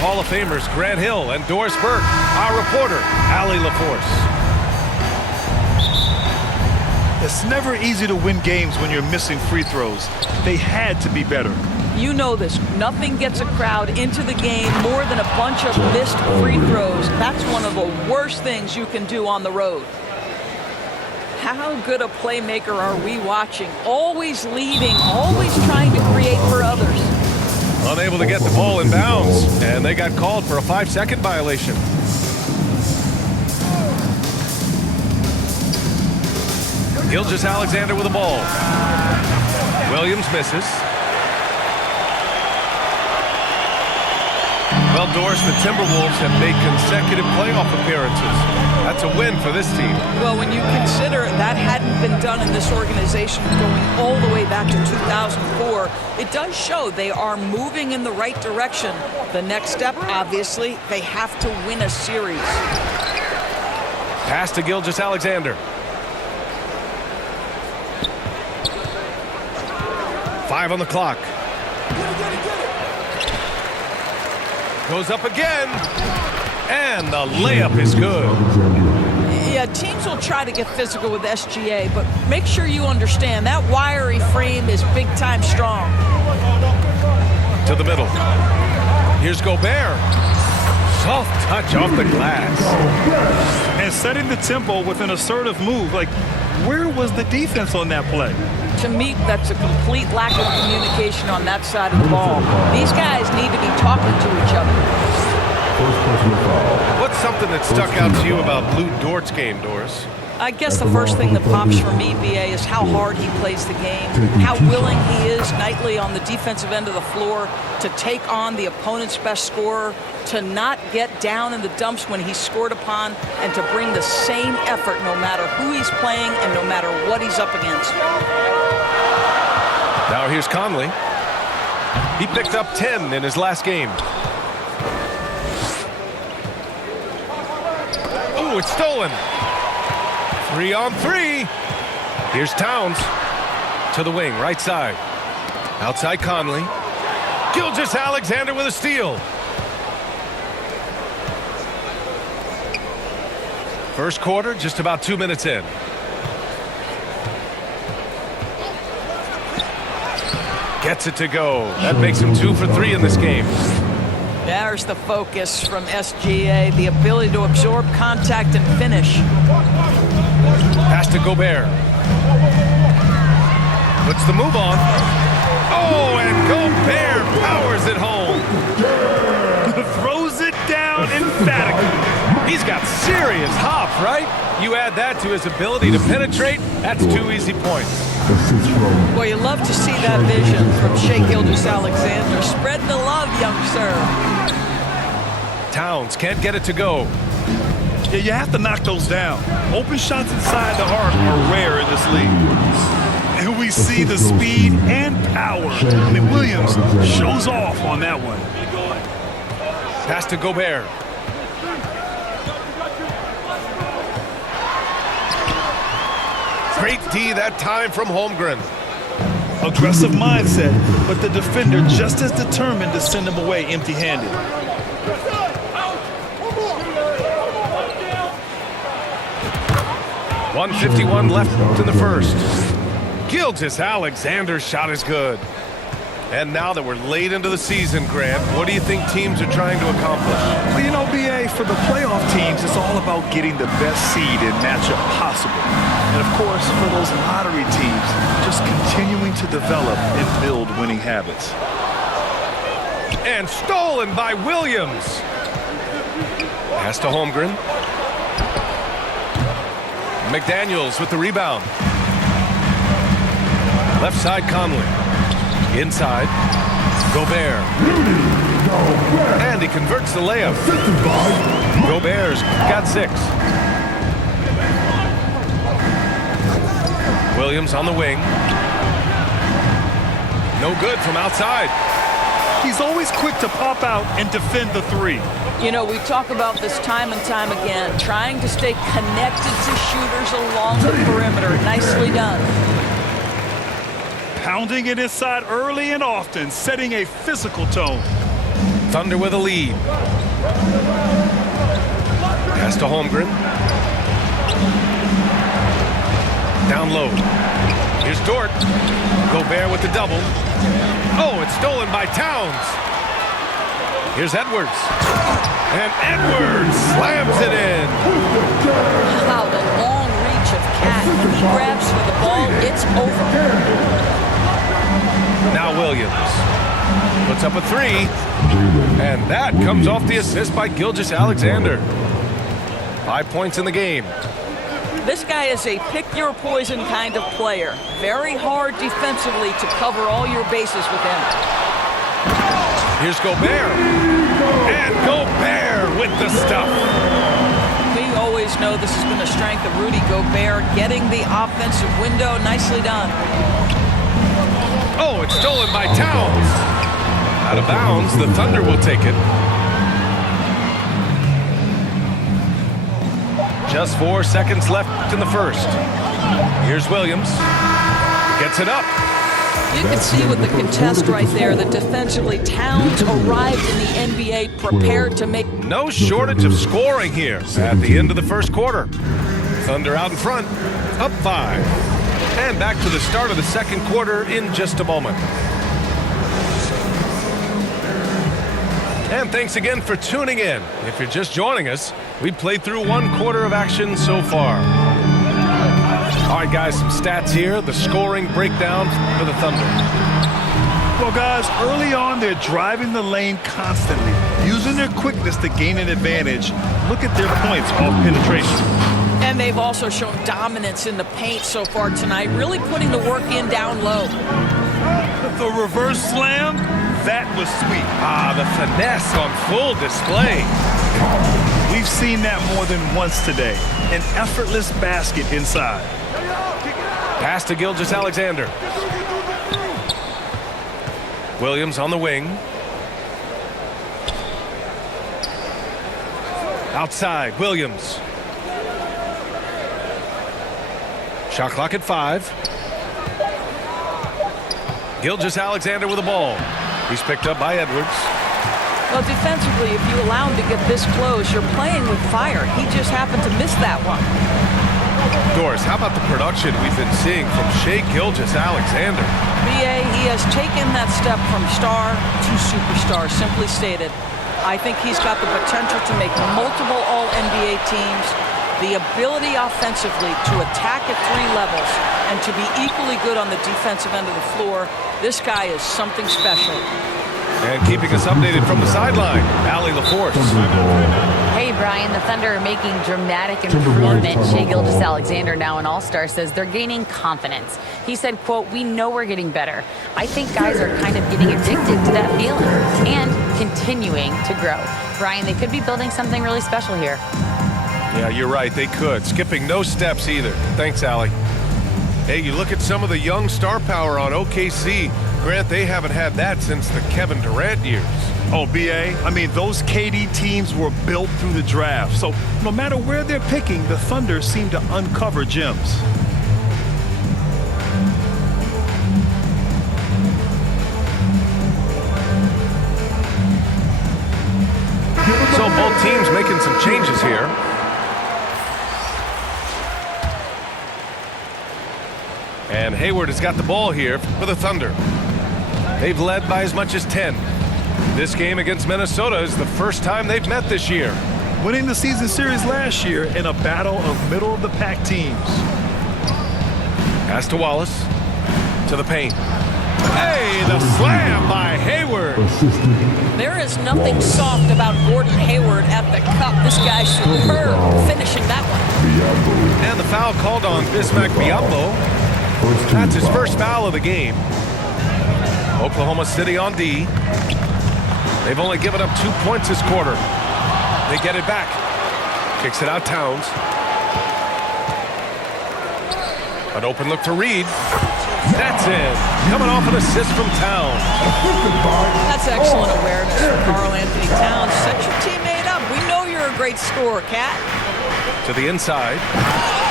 Hall of Famers Grant Hill and Doris Burke, our reporter, Allie LaForce. It's never easy to win games when you're missing free throws. They had to be better. You know this. Nothing gets a crowd into the game more than a bunch of missed free throws. That's one of the worst things you can do on the road. How good a playmaker are we watching? Always leading, always trying to create for others. Unable to get the ball in bounds, and they got called for a 5-second violation. Gilgeous-Alexander with the ball. Williams misses. Well, Doris, the Timberwolves have made consecutive playoff appearances. That's a win for this team. Well, when you consider that hadn't been done in this organization going all the way back to 2004, it does show they are moving in the right direction. The next step, obviously, they have to win a series. Pass to Gilgeous-Alexander. 5 on the clock. Goes up again. And the layup is good. Yeah, teams will try to get physical with SGA, but make sure you understand that wiry frame is big-time strong. To the middle. Here's Gobert. Soft touch off the glass. And setting the tempo with an assertive move. Like, where was the defense on that play? To me, that's a complete lack of communication on that side of the ball. These guys need to be talking to each other. What's something that stuck out to you about Lou Dort's game, Doris? I guess the first thing that pops for me, BA, is how hard he plays the game, how willing he is nightly on the defensive end of the floor to take on the opponent's best scorer, to not get down in the dumps when he's scored upon, and to bring the same effort no matter who he's playing and no matter what he's up against. Now here's Conley. He picked up 10 in his last game. Ooh, it's stolen. 3 on 3. Here's Towns to the wing, right side. Outside Conley. Gilgeous-Alexander with a steal. First quarter, just about 2 minutes in. Gets it to go. That makes him 2 for 3 in this game. There's the focus from SGA, the ability to absorb contact and finish. Pass to Gobert. Puts the move on. Oh, and Gobert powers it home. Throws it down emphatically. He's got serious hop, right? You add that to his ability to penetrate, that's 2 easy points. Well, you love to see that vision from Shai Gilgeous-Alexander. Spread the love, young sir. Towns can't get it to go. Yeah, you have to knock those down. Open shots inside the arc are rare in this league. And we see the speed and power. I mean, Williams shows off on that one. Pass to Gobert. Great D that time from Holmgren. Aggressive mindset, but the defender just as determined to send him away empty-handed. .151 left in the first. Gilgeous-Alexander's shot is good. And now that we're late into the season, Grant, what do you think teams are trying to accomplish? Well, you know, BA, for the playoff teams, it's all about getting the best seed and matchup possible. And, of course, for those lottery teams, just continuing to develop and build winning habits. And stolen by Williams. Pass to Holmgren. McDaniels with the rebound. Left side, Conley. Inside, Gobert. And he converts the layup. Gobert's got 6. Williams on the wing. No good from outside. He's always quick to pop out and defend the 3. You know, we talk about this time and time again, trying to stay connected to shooters along the perimeter. Nicely done. Pounding it inside early and often, setting a physical tone. Thunder with a lead. Pass to Holmgren. Down low. Here's Dort. Gobert with the double. Oh, it's stolen by Towns. Here's Edwards. And Edwards slams it in. Wow, the long reach of Cat. When he grabs for the ball, it's over. Now Williams puts up a three. And that comes off the assist by Gilgeous-Alexander. 5 points in the game. This guy is a pick-your-poison kind of player. Very hard defensively to cover all your bases with him. Here's Gobert. And Gobert with the stuff. We always know this has been a strength of Rudy Gobert, getting the offensive window. Nicely done. Oh, it's stolen by Towns. Out of bounds, the Thunder will take it. Just 4 seconds left in the first. Here's Williams. Gets it up. You can see with the contest right there that defensively Towns arrived in the NBA prepared to make. No shortage of scoring here at the end of the first quarter. Thunder out in front, up 5. And back to the start of the second quarter in just a moment. And thanks again for tuning in. If you're just joining us, we played through 1 quarter of action so far. All right, guys, some stats here. The scoring breakdown for the Thunder. Well, guys, early on, they're driving the lane constantly, using their quickness to gain an advantage. Look at their points off penetration. And they've also shown dominance in the paint so far tonight, really putting the work in down low. The reverse slam, that was sweet. Ah, the finesse on full display. We've seen that more than once today. An effortless basket inside. Pass to Gilgeous-Alexander. Williams on the wing. Outside, Williams. Shot clock at 5. Gilgeous-Alexander with the ball. He's picked up by Edwards. Well, defensively, if you allow him to get this close, you're playing with fire. He just happened to miss that one. Doris, how about the production we've been seeing from Shai Gilgeous-Alexander? BA, he has taken that step from star to superstar, simply stated. I think he's got the potential to make multiple All-NBA teams, the ability offensively to attack at 3 levels, and to be equally good on the defensive end of the floor. This guy is something special. And keeping us updated from the sideline, Allie LaForce. Hey, Brian, the Thunder are making dramatic improvement. Shai Gilgeous-Alexander, now an All-Star, says they're gaining confidence. He said, quote, "We know we're getting better. I think guys are kind of getting addicted to that feeling and continuing to grow." Brian, they could be building something really special here. Yeah, you're right. They could. Skipping no steps either. Thanks, Allie. Hey, you look at some of the young star power on OKC. Grant, they haven't had that since the Kevin Durant years. Oh, BA, I mean, those KD teams were built through the draft. So no matter where they're picking, the Thunder seem to uncover gems. So both teams making some changes here. And Hayward has got the ball here for the Thunder. They've led by as much as 10. This game against Minnesota is the first time they've met this year. Winning the season series last year in a battle of middle-of-the-pack teams. Pass to Wallace. To the paint. Hey, the slam by Hayward. There is nothing soft about Gordon Hayward at the cup. This guy's superb finishing that one. And the foul called on Bismack Biyombo. That's his first foul of the game. Oklahoma City on D. They've only given up 2 points this quarter. They get it back. Kicks it out Towns. An open look to Reed. That's in. Coming off an assist from Towns. That's excellent awareness from Karl Anthony Towns. Set your teammate up. We know you're a great scorer, Cat. To the inside.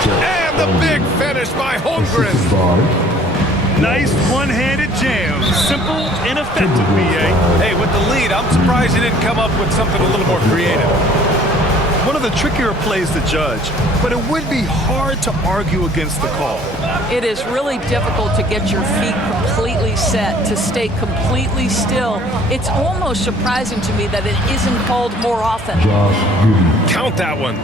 And the big finish by Holmgren. Nice one-handed jam. Simple and effective, B.A. Hey, with the lead, I'm surprised he didn't come up with something a little more creative. One of the trickier plays to judge, but it would be hard to argue against the call. It is really difficult to get your feet completely set, to stay completely still. It's almost surprising to me that it isn't called more often. Count that one.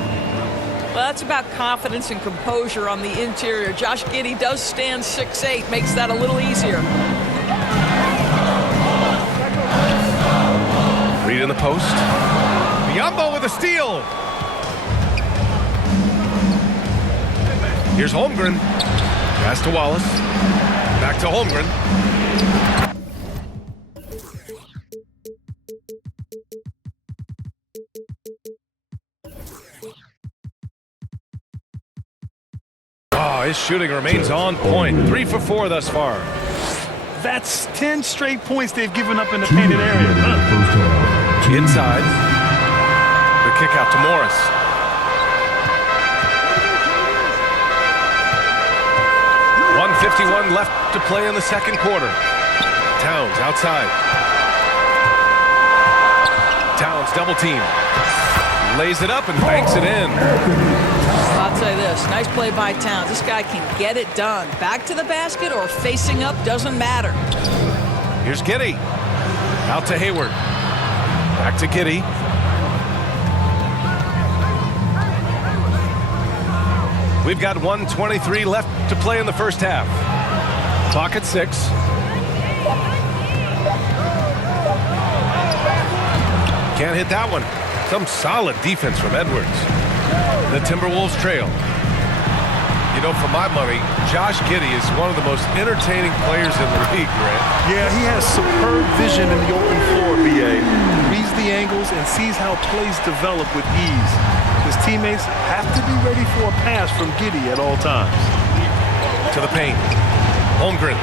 Well, that's about confidence and composure on the interior. Josh Giddey does stand 6'8", makes that a little easier. Reed in the post. Biyombo with a steal. Here's Holmgren. Pass to Wallace. Back to Holmgren. Oh, his shooting remains on point. 3 for 4 thus far. That's 10 straight points they've given up in the painted area. Inside. The kick out to Morris. .151 left to play in the second quarter. Towns outside. Towns double team. Lays it up and banks it in. I'll tell you this, nice play by Towns. This guy can get it done. Back to the basket or facing up, doesn't matter. Here's Giddey. Out to Hayward. Back to Giddey. We've got 1:23 left to play in the first half. Clock at 6. Can't hit that one. Some solid defense from Edwards. The Timberwolves trail. You know, for my money, Josh Giddey is one of the most entertaining players in the league, Grant. Yeah, he has superb vision in the open floor, B.A. Reads the angles and sees how plays develop with ease. His teammates have to be ready for a pass from Giddey at all times. To the paint. Holmgren.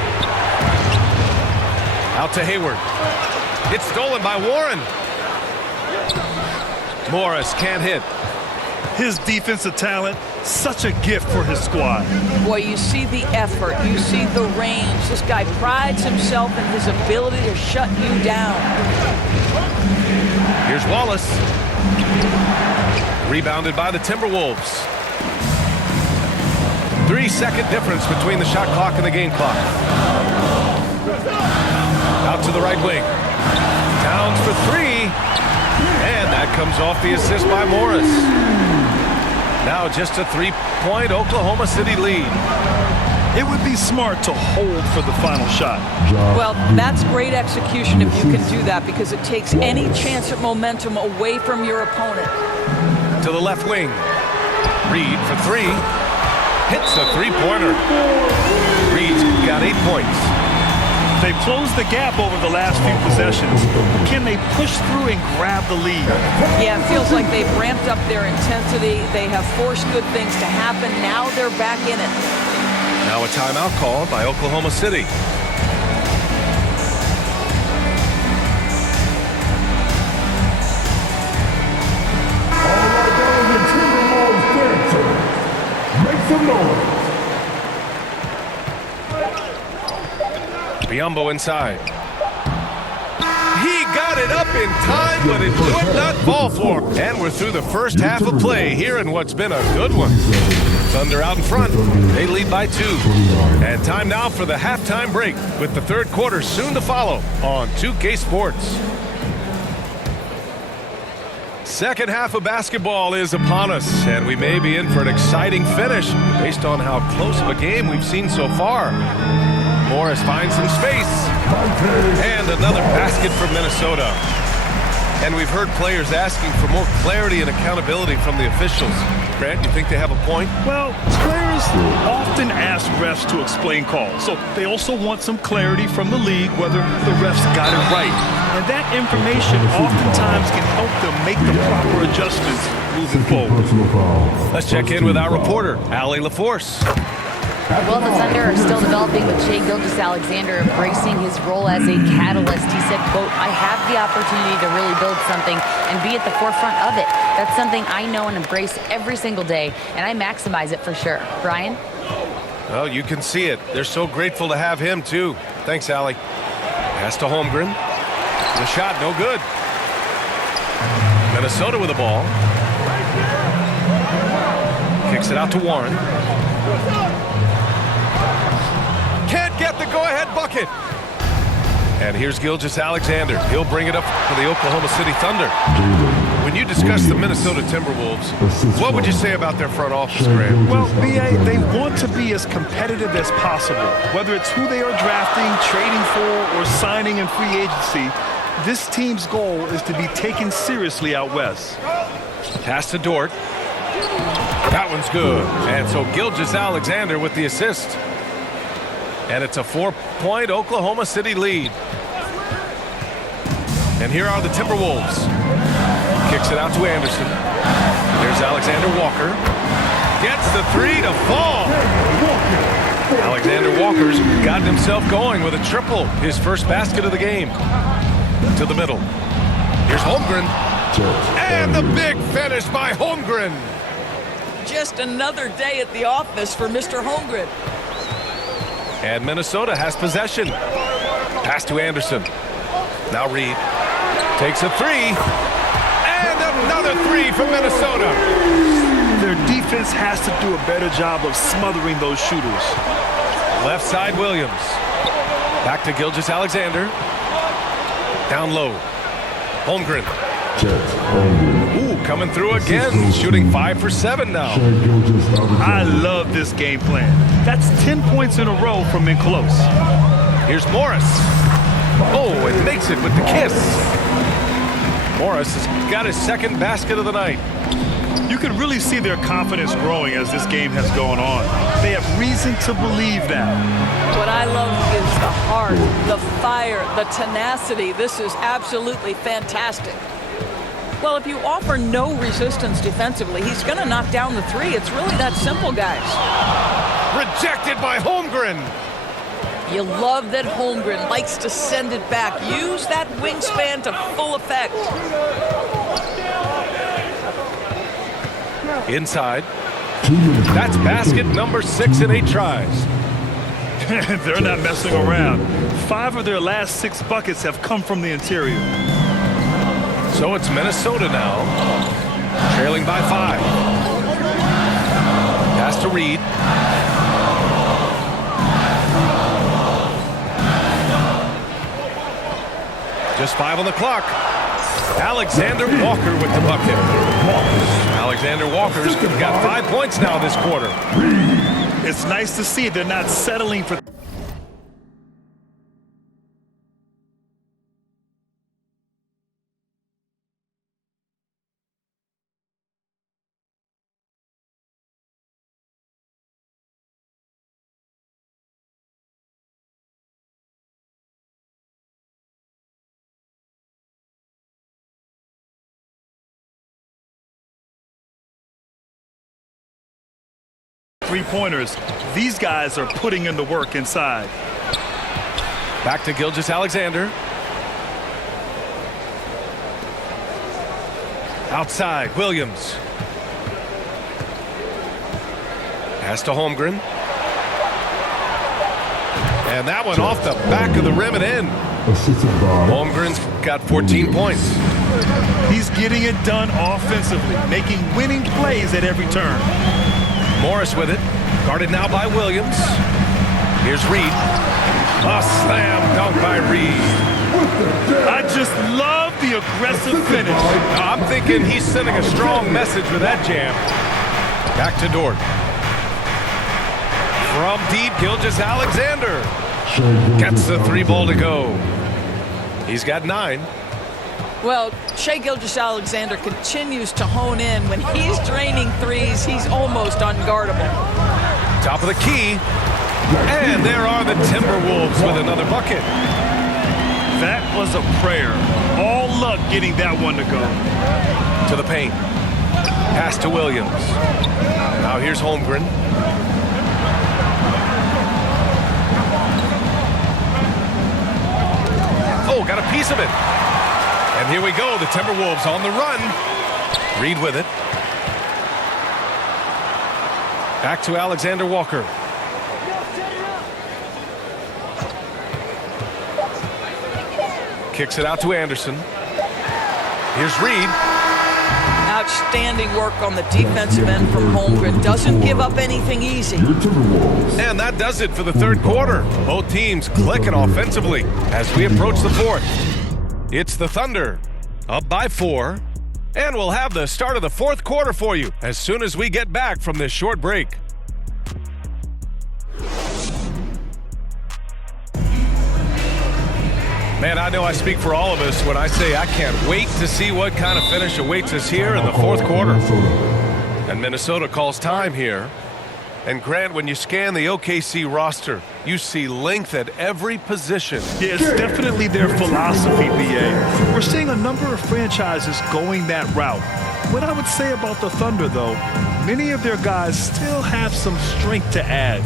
Out to Hayward. It's stolen by Warren. Morris can't hit. His defensive talent, such a gift for his squad. Boy, you see the effort, you see the range. This guy prides himself in his ability to shut you down. Here's Wallace. Rebounded by the Timberwolves. 3-second difference between the shot clock and the game clock. Out to the right wing. Towns for 3. And that comes off the assist by Morris. Now just a 3-point Oklahoma City lead. It would be smart to hold for the final shot. Well, that's great execution if you can do that, because it takes any chance at momentum away from your opponent. To the left wing. Reed for 3. Hits a 3-pointer. Reed's got 8 points. They've closed the gap over the last few possessions. Can they push through and grab the lead? Yeah, it feels like they've ramped up their intensity. They have forced good things to happen. Now they're back in it. Now a timeout called by Oklahoma City. Make some noise. Biyombo inside. He got it up in time, but it could not fall for him. And we're through the first half of play here in what's been a good one. Thunder out in front. They lead by 2. And time now for the halftime break, with the third quarter soon to follow on 2K Sports. Second half of basketball is upon us, and we may be in for an exciting finish based on how close of a game we've seen so far. Morris finds some space. And another basket from Minnesota. And we've heard players asking for more clarity and accountability from the officials. Grant, you think they have a point? Well, players often ask refs to explain calls, so they also want some clarity from the league whether the refs got it right. And that information oftentimes can help them make the proper adjustments moving forward. Let's check in with our reporter, Allie LaForce. Well, the Thunder are still developing with Shai Gilgeous-Alexander embracing his role as a catalyst. He said, quote, "I have the opportunity to really build something and be at the forefront of it. That's something I know and embrace every single day, and I maximize it for sure." Brian? Well, you can see it. They're so grateful to have him, too. Thanks, Allie. Pass to Holmgren. The shot, no good. Minnesota with the ball. Kicks it out to Warren. Can't get the go-ahead bucket. And here's Gilgeous-Alexander. He'll bring it up for the Oklahoma City Thunder. When you discuss the Minnesota Timberwolves, what would you say about their front office, Graham? Well, B.A., they want to be as competitive as possible. Whether it's who they are drafting, trading for, or signing in free agency, this team's goal is to be taken seriously out west. Pass to Dort. That one's good. And so Gilgeous-Alexander with the assist. And it's a 4-point Oklahoma City lead. And here are the Timberwolves. Kicks it out to Anderson. There's Alexander Walker. Gets the three to fall. Alexander Walker's gotten himself going with a triple. His first basket of the game. To the middle. Here's Holmgren. And the big finish by Holmgren. Just another day at the office for Mr. Holmgren. And Minnesota has possession. Pass to Anderson. Now Reed takes a three. And another three from Minnesota. Their defense has to do a better job of smothering those shooters. Left side Williams. Back to Gilgeous-Alexander. Down low. Holmgren. Ooh, coming through again. Shooting 5 for 7 now. I love this game plan. That's 10 points in a row from in close. Here's Morris. Oh, and makes it with the kiss. Morris has got his second basket of the night. You can really see their confidence growing as this game has gone on. They have reason to believe that. What I love is the heart, the fire, the tenacity. This is absolutely fantastic. Well, if you offer no resistance defensively, he's going to knock down the three. It's really that simple, guys. Rejected by Holmgren. You love that Holmgren likes to send it back. Use that wingspan to full effect. Inside. That's basket number 6 in 8 tries. They're not messing around. 5 of their last 6 buckets have come from the interior. So it's Minnesota now, trailing by 5. Pass to Reed. Just 5 on the clock. Alexander Walker with the bucket. Alexander Walker's got 5 points now this quarter. It's nice to see they're not settling for... three-pointers. These guys are putting in the work inside. Back to Gilgeous-Alexander. Outside, Williams. Pass to Holmgren. And that one off the back of the rim and in. Holmgren's got 14 points. He's getting it done offensively, making winning plays at every turn. Morris with it. Guarded now by Williams. Here's Reed. A slam dunk by Reed. I just love the aggressive finish. I'm thinking he's sending a strong message with that jam. Back to Dort. From deep, Gilgeous-Alexander gets the 3 ball to go. He's got 9. Well, Shai Gilgeous-Alexander continues to hone in. When he's draining threes, he's almost unguardable. Top of the key. And there are the Timberwolves with another bucket. That was a prayer. All luck getting that one to go. To the paint. Pass to Williams. Now here's Holmgren. Oh, got a piece of it. And here we go, the Timberwolves on the run. Reed with it. Back to Alexander Walker. Kicks it out to Anderson. Here's Reed. Outstanding work on the defensive end from Holmgren. Doesn't give up anything easy. And that does it for the third quarter. Both teams clicking offensively as we approach the fourth. It's the Thunder, up by 4. And we'll have the start of the fourth quarter for you as soon as we get back from this short break. Man, I know I speak for all of us when I say I can't wait to see what kind of finish awaits us here in the fourth quarter. And Minnesota calls time here. And Grant, when you scan the OKC roster, you see length at every position. Yeah, it's definitely their philosophy, BA. We're seeing a number of franchises going that route. What I would say about the Thunder, though, many of their guys still have some strength to add.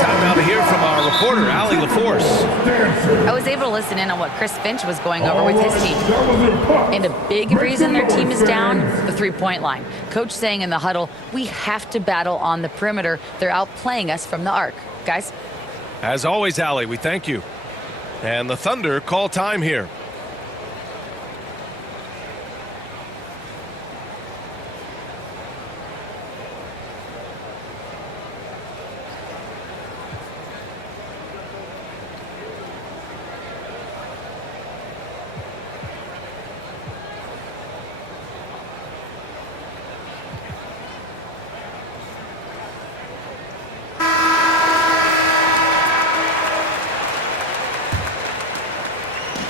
Time now to hear from our reporter, Allie LaForce. I was able to listen in on what Chris Finch was going over with his team. And a big reason their team is down, the three-point line. Coach saying in the huddle, we have to battle on the perimeter. They're outplaying us from the arc. Guys? As always, Allie, we thank you. And the Thunder call time here.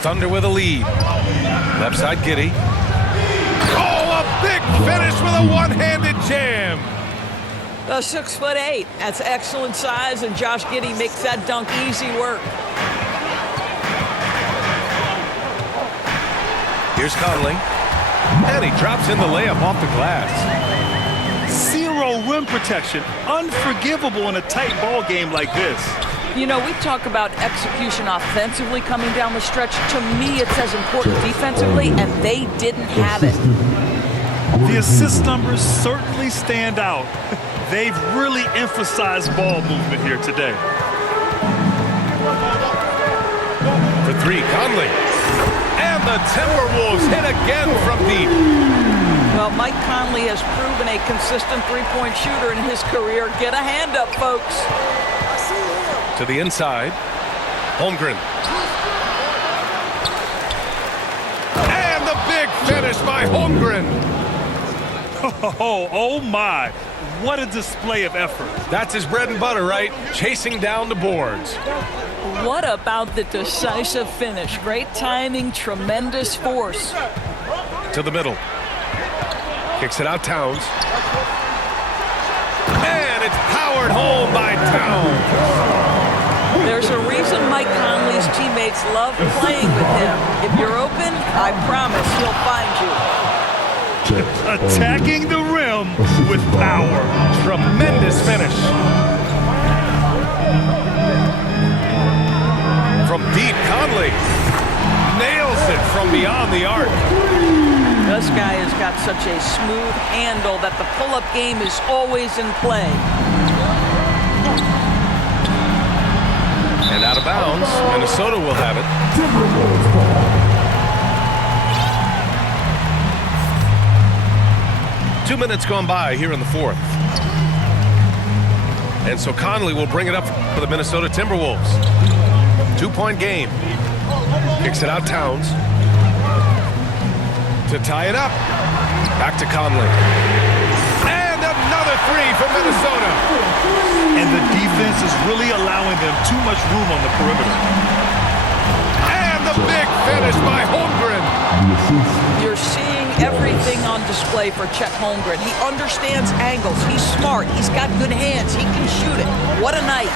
Thunder with a lead. Left side, Giddey. Oh, a big finish with a one-handed jam. 6'8". That's excellent size, and Josh Giddey makes that dunk easy work. Here's Conley. And he drops in the layup off the glass. Zero rim protection. Unforgivable in a tight ball game like this. You know, we talk about execution offensively coming down the stretch. To me, it's as important defensively, and they didn't have it. The assist numbers certainly stand out. They've really emphasized ball movement here today. For 3, Conley. And the Timberwolves hit again from deep. Well, Mike Conley has proven a consistent three-point shooter in his career. Get a hand up, folks. To the inside. Holmgren. And the big finish by Holmgren. Oh my. What a display of effort. That's his bread and butter, right? Chasing down the boards. What about the decisive finish? Great timing, tremendous force. To the middle. Kicks it out, Towns. And it's powered home by Towns. There's a reason Mike Conley's teammates love playing with him. If you're open, I promise he'll find you. Attacking the rim with power. Tremendous finish. From deep, Conley nails it from beyond the arc. This guy has got such a smooth handle that the pull-up game is always in play. And out of bounds, Minnesota will have it. 2 minutes gone by here in the fourth. And so Conley will bring it up for the Minnesota Timberwolves. 2-point game. Kicks it out Towns. To tie it up. Back to Conley. And another three from Minnesota. And the defense is really allowing them too much room on the perimeter. And the big finish by Holmgren. You're seeing everything on display for Chet Holmgren. He understands angles. He's smart. He's got good hands. He can shoot it. What a night.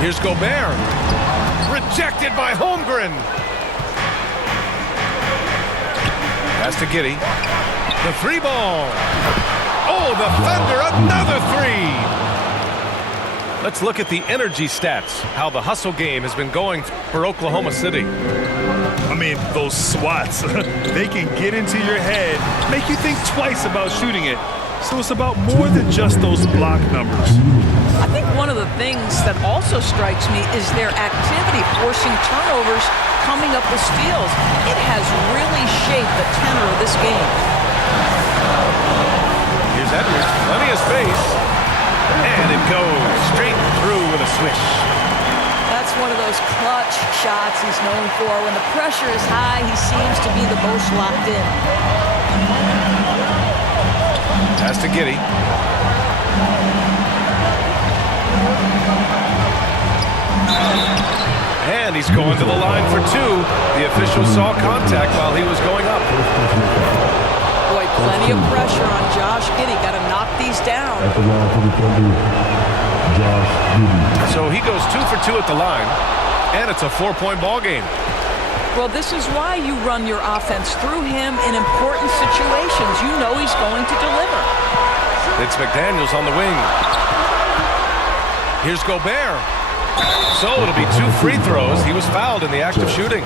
Here's Gobert. Rejected by Holmgren. Pass to Giddey. The three ball. Oh, the Thunder, another three. Let's look at the energy stats, how the hustle game has been going for Oklahoma City. I mean, those swats, they can get into your head, make you think twice about shooting it. So it's about more than just those block numbers. I think one of the things that also strikes me is their activity forcing turnovers, coming up with steals. It has really shaped the tenor of this game. Here's Edwards, plenty of space. And it goes straight through with a swish. That's one of those clutch shots he's known for. When the pressure is high, he seems to be the most locked in. Pass to Giddey. And he's going to the line for two. The official saw contact while he was going up. Boy, plenty of pressure on Josh Giddey. Got to knock these down. At the line for the Thunder, Josh Giddey. So he goes 2 for 2 at the line, and it's a 4-point ball game. Well, this is why you run your offense through him in important situations. You know he's going to deliver. It's McDaniels on the wing. Here's Gobert. So it'll be 2 free throws. He was fouled in the act of shooting.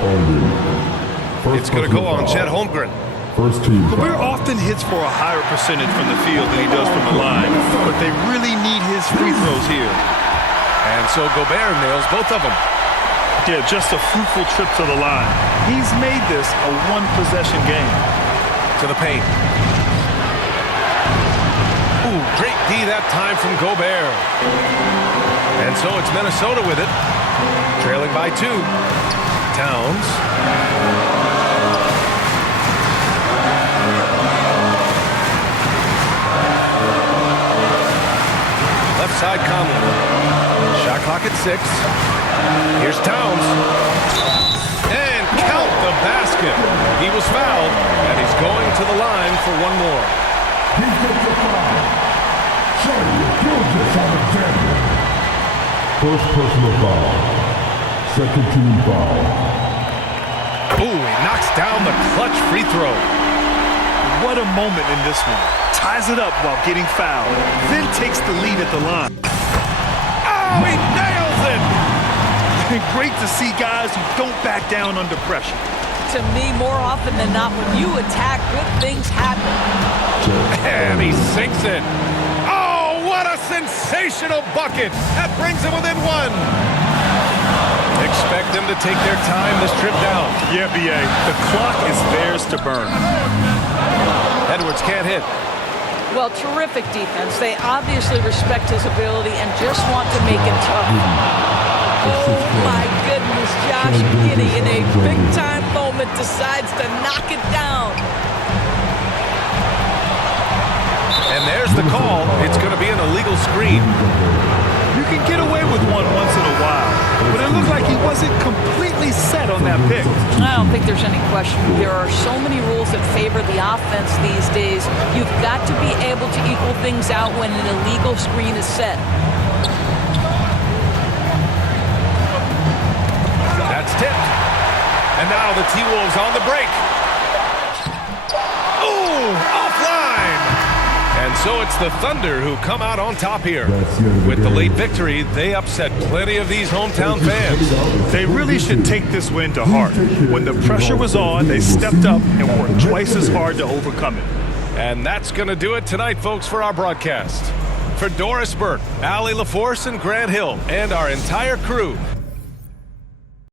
It's going to go on Chet Holmgren. First team Gobert foul. often hits for a higher percentage from the field than he does from the line, but they really need his free throws here. And so Gobert nails both of them. Yeah, just a fruitful trip to the line. He's made this a one-possession game. To the paint. Ooh, great D that time from Gobert. And so it's Minnesota with it. Trailing by 2. Towns. Left side Conley. Shot clock at 6. Here's Towns. And count the basket. He was fouled, and he's going to the line for one more. First personal foul. Second team foul. Ooh, he knocks down the clutch free throw. What a moment in this one. Ties it up while getting fouled, then takes the lead at the line. Oh, he nails it! Great to see guys who don't back down under pressure. To me, more often than not, when you attack, good things happen. And he sinks it. Oh, what a sensational bucket! That brings him within 1. Expect them to take their time this trip down. Yeah, B.A., the clock is theirs to burn. Edwards can't hit. Well, terrific defense. They obviously respect his ability and just want to make it tough. Oh, my goodness. Josh Giddey, in a big-time moment, decides to knock it down. And there's the call. It's going to be an illegal screen. You can get away with one once in a while, but it looked like he wasn't completely set on that pick. I don't think there's any question. There are so many rules that favor the offense these days. You've got to be able to equal things out when an illegal screen is set. That's tipped. And now the T-Wolves on the break. Ooh, offline. And so it's the Thunder who come out on top here. With the late victory, they upset plenty of these hometown fans. They really should take this win to heart. When the pressure was on, they stepped up and worked twice as hard to overcome it. And that's going to do it tonight, folks, for our broadcast. For Doris Burke, Allie LaForce, and Grant Hill, and our entire crew,